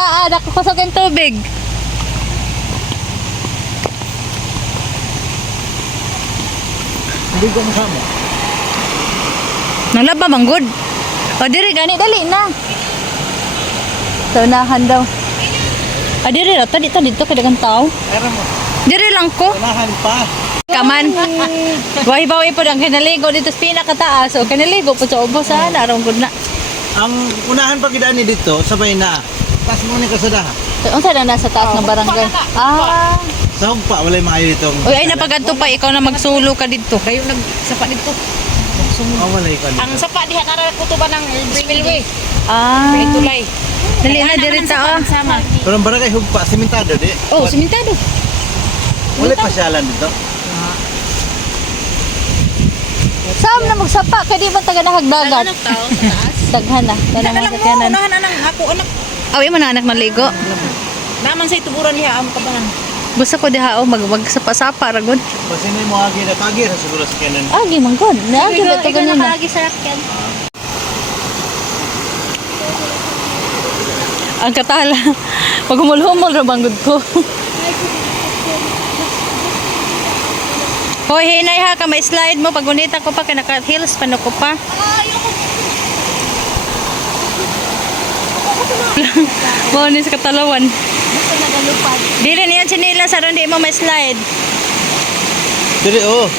kataan, nakukusog ang tubig. Hindi ko masama. Nang laba manggod. O diri gani dali na. Sa unahan daw. Diri ra tadi dito kadagang tao. Pero mo, Diri lang ko. unahan pa. Kaman. Wahi-bawi po ang kinaligo dito sa pinakataas. O kinaligo po sa ubos ha. Narong gud na. Ang unahan pa kidaan ni dito, sabay na. Tas mo ni kasadaha. Unsa na nasa taas ng barangay? Ah. Sa hugpa, walay maayo dito. Uy, ay napagadto pa ikaw na magsulo ka dito. Kayo nagsapa dito. Walay ka dito. Ang sapa diha nara kutuban ng spillway. Ah. Tulay. Dali na diri ta oh. Sama. Pero ang barangay hugpa, simentado di. Oh, simentado. Walay pasyalan dito. Saan na magsapa kay di man taga nahagdagat. Ano tao sa taas? Daghan na. Kana Alam mga mo, kanan. unahan anang ako anak. Awi man anak naligo. Naman sa ituburan niya ang kabanan. Gusto ko diha o magsapa-sapa ra gud. Kasi may mo agi na kagi sa siguro sa kanan. Agi man gud. Naagi ba to ganina? sa rakyan. Ang katala. Pag humul-humol ra banggod ko. Hoy, hinay ha ka may slide mo pag unita ko pa kay naka-heels pa ko pa. Mo ni sa katalawan. Dili niyan sinila sa ron di mo may slide. Dili oh.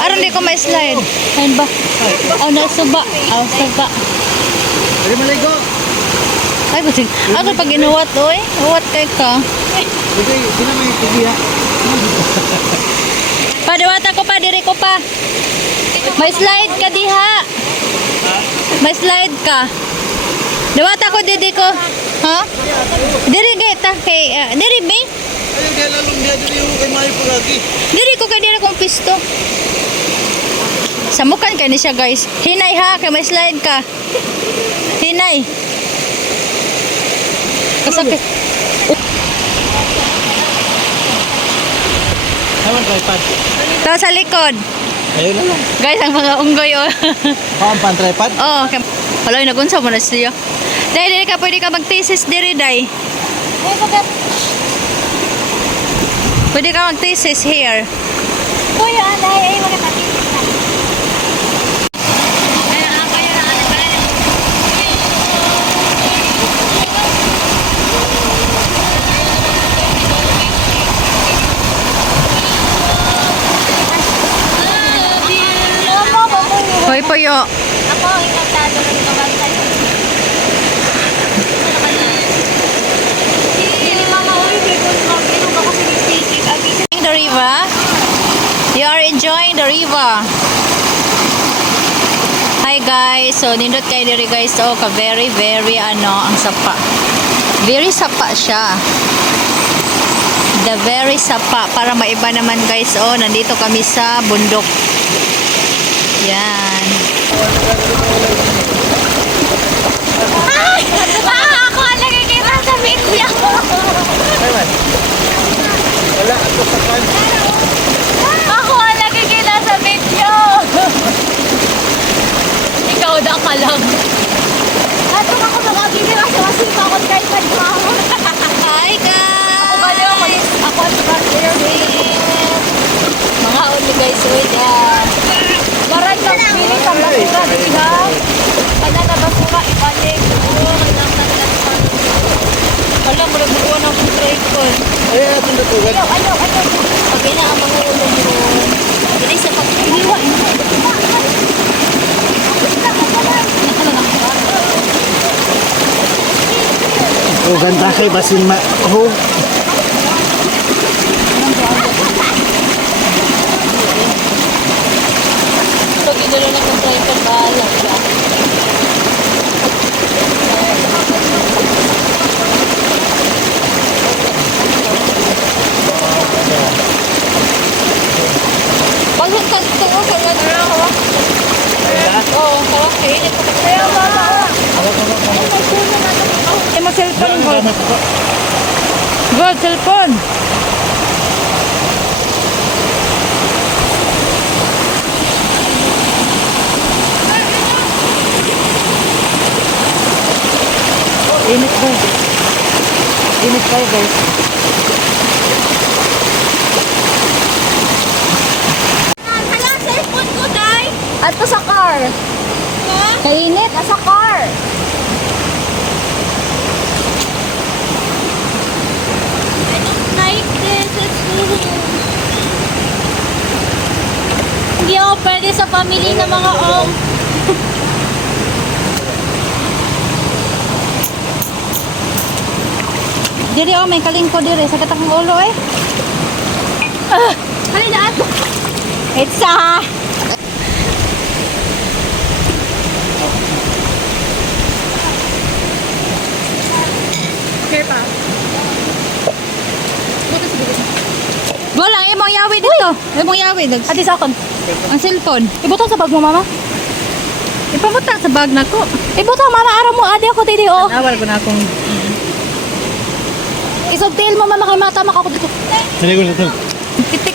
Aron di ko may slide. Ayun ba? Oh, nasuba. Oh, suba. Dili maligo. Ay, busing. Ako pag inuwat, oy. Uwat kay ka. Sige, sino may kubiya? Padawata ko pa, diri ko pa. May slide ka diha. May slide ka. Dawata ko didi ko. Ha? Diri kita kay diri mi. Ayun, kaya lalong dia dili yung kay maayo pagagi. Diri ko kay diri kong pisto. Samukan kay ni siya, guys. Hinay ha, kay may slide ka. Hinay. Kasakit. Naman tripod. Tawa sa likod. Ayun na lang. Guys, ang mga unggoy oh. Pampan tripod. Oh, kay wala nagunsa mo na siya. Dahil dili ka pwede ka mag-thesis diri day. Pwede ka mag-thesis here. Kuya, anay ay magkatabi. Hoy Puyo. Ako ang inatado ng kabantay. Dili mama oy, because mag-ilog ako sa ticket. The river. You are enjoying the river. Hi guys. So nindot kay diri guys. Oh, ka very ang sapa. Very sapa siya. The very sapa para maiba naman guys. Oh, nandito kami sa bundok. Yan. Ako ang nakikita sa video. Wala, ato sa kan. Ako ang nakikita sa video. Ikaw na ka lang. Ato ako nakakikita sa masipa ko kahit nagmamo. Hi guys. Ako ba niyo? Ako ang Mga uli guys. Wait. Maran lang pili sa basura, diha. Kada na basura, ibalik. Oo, may nagtagdag pa. Wala mo rin buwan ang tripod. Ayun, ating dutugan. Ayaw. Pag ina ang mga ulong doon. Dili sa pagpiliwa. Oh, ganda kay basin ma. Oh. Pag inulo na kong tripod, bahala siya. Bakit ka ito ko? Kaya na ako. Oo, sarap. Kainit ko kasi. Ay, mo cellphone ko. God, cellphone. Init ba? Init tayo guys. Hala, cellphone ko, Day! Ato sa car. Ha? Kainit. Nasa car! I don't like this. It's too... Hindi ako pwede sa family ng mga ong. Diri oh, may kalingko diri. Sakit akong ulo eh. Halina ato. It's a... Here pa. Butas bilis. Wala, imong yawi dito. Imong yawi. Ati sa akon. Ang cellphone. Ibuto sa bag mo, mama. Ipamuta sa bag na ko. Ibuto, mama. Araw mo. Adi ako, tidi, oh. Nawal ko na akong... Isugtil mo, mama. Kay mata, ako dito. Sige ko ito. Titik.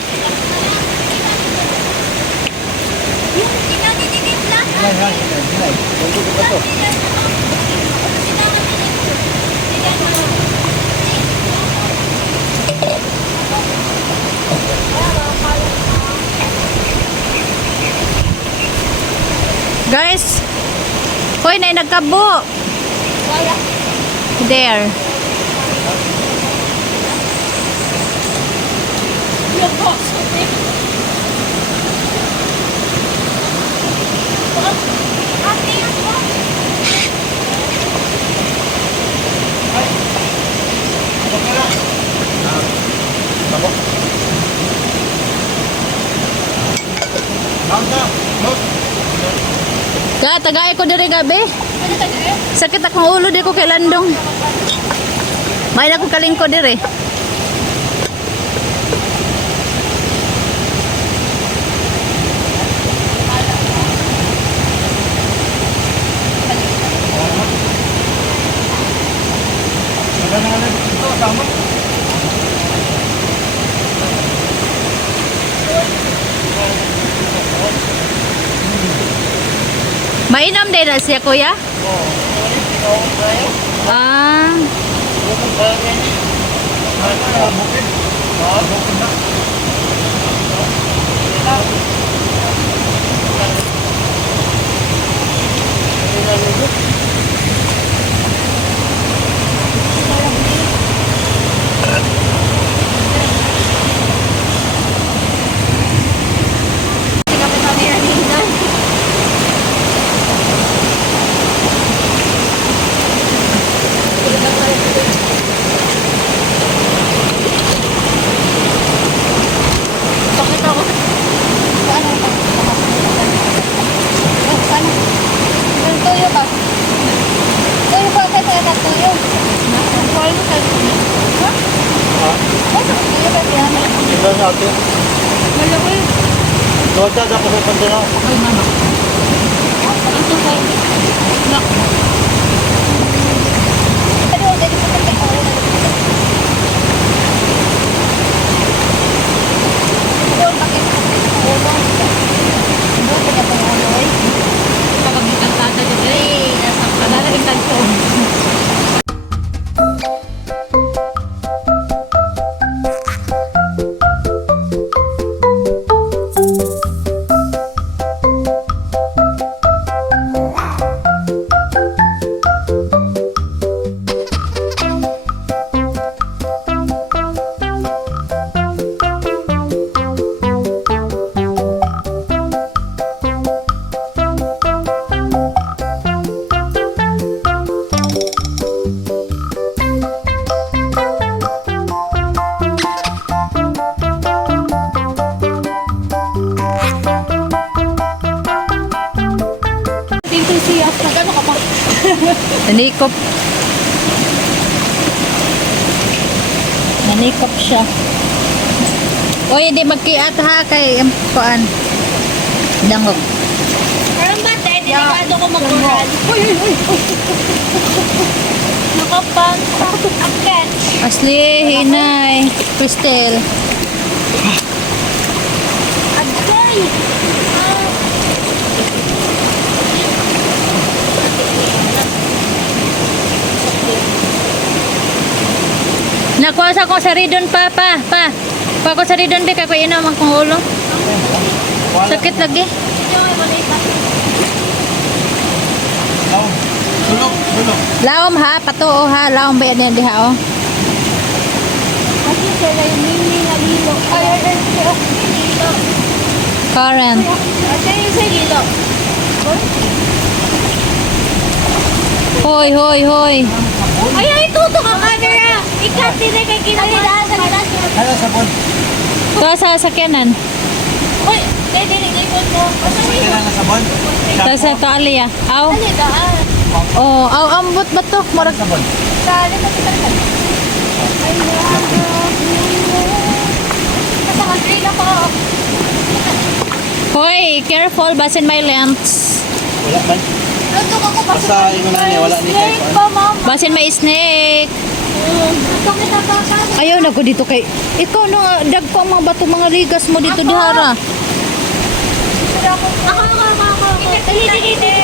Guys, hoy na nagkabo. There. Ga, tagay ko diri gabi. Sakit akong ulo di ko kay landong. May na ko kalingko diri. Mainam din na siya, kuya? Ah. Ito sa atin. Doon siya, dapat sa pandinaw. Nanikop. Nanikop siya. Oy, hindi magkiat ha kay kuan. Dangog. Parang ba, tayo, delikado ko mag-oral. Nakapang, akit. Asli, hinay, Cristel. Agay! Nakuha sa akong saridon pa. Pa ko saridon di kay ko inom ang kong ulo. Sakit lagi. Ito ay wala ita. Sulok. Laom ha, patuo ha. Laom ba yan diha oh. Kasi sila yung mini na lilo. Ay, lilo. Current. Ate yung sa lilo. Hoy. Ay, tuto ka camera. Ikat din kay kinakita sa gilas. Ano sabon? Kuha sa sakyanan. Uy, kaya dinigipon mo. Kailan na sabon? Tapos sa kaali ah. Aw. Ano daan? Oh, aw ambot ba to? Murag Sabon. Sa alin na kita rin. Ay, Kasi hungry na ko. Hoy, careful basin my lens. Wala man. Luto ko Basta yung na ni, wala ni Snake tayo. pa, mama. Basin may snake. Luto kita pa ka. Ayaw na ko dito kay ikaw no dagko ang mga bato mga rigas mo dito Ako. dihara. Ako. Dali.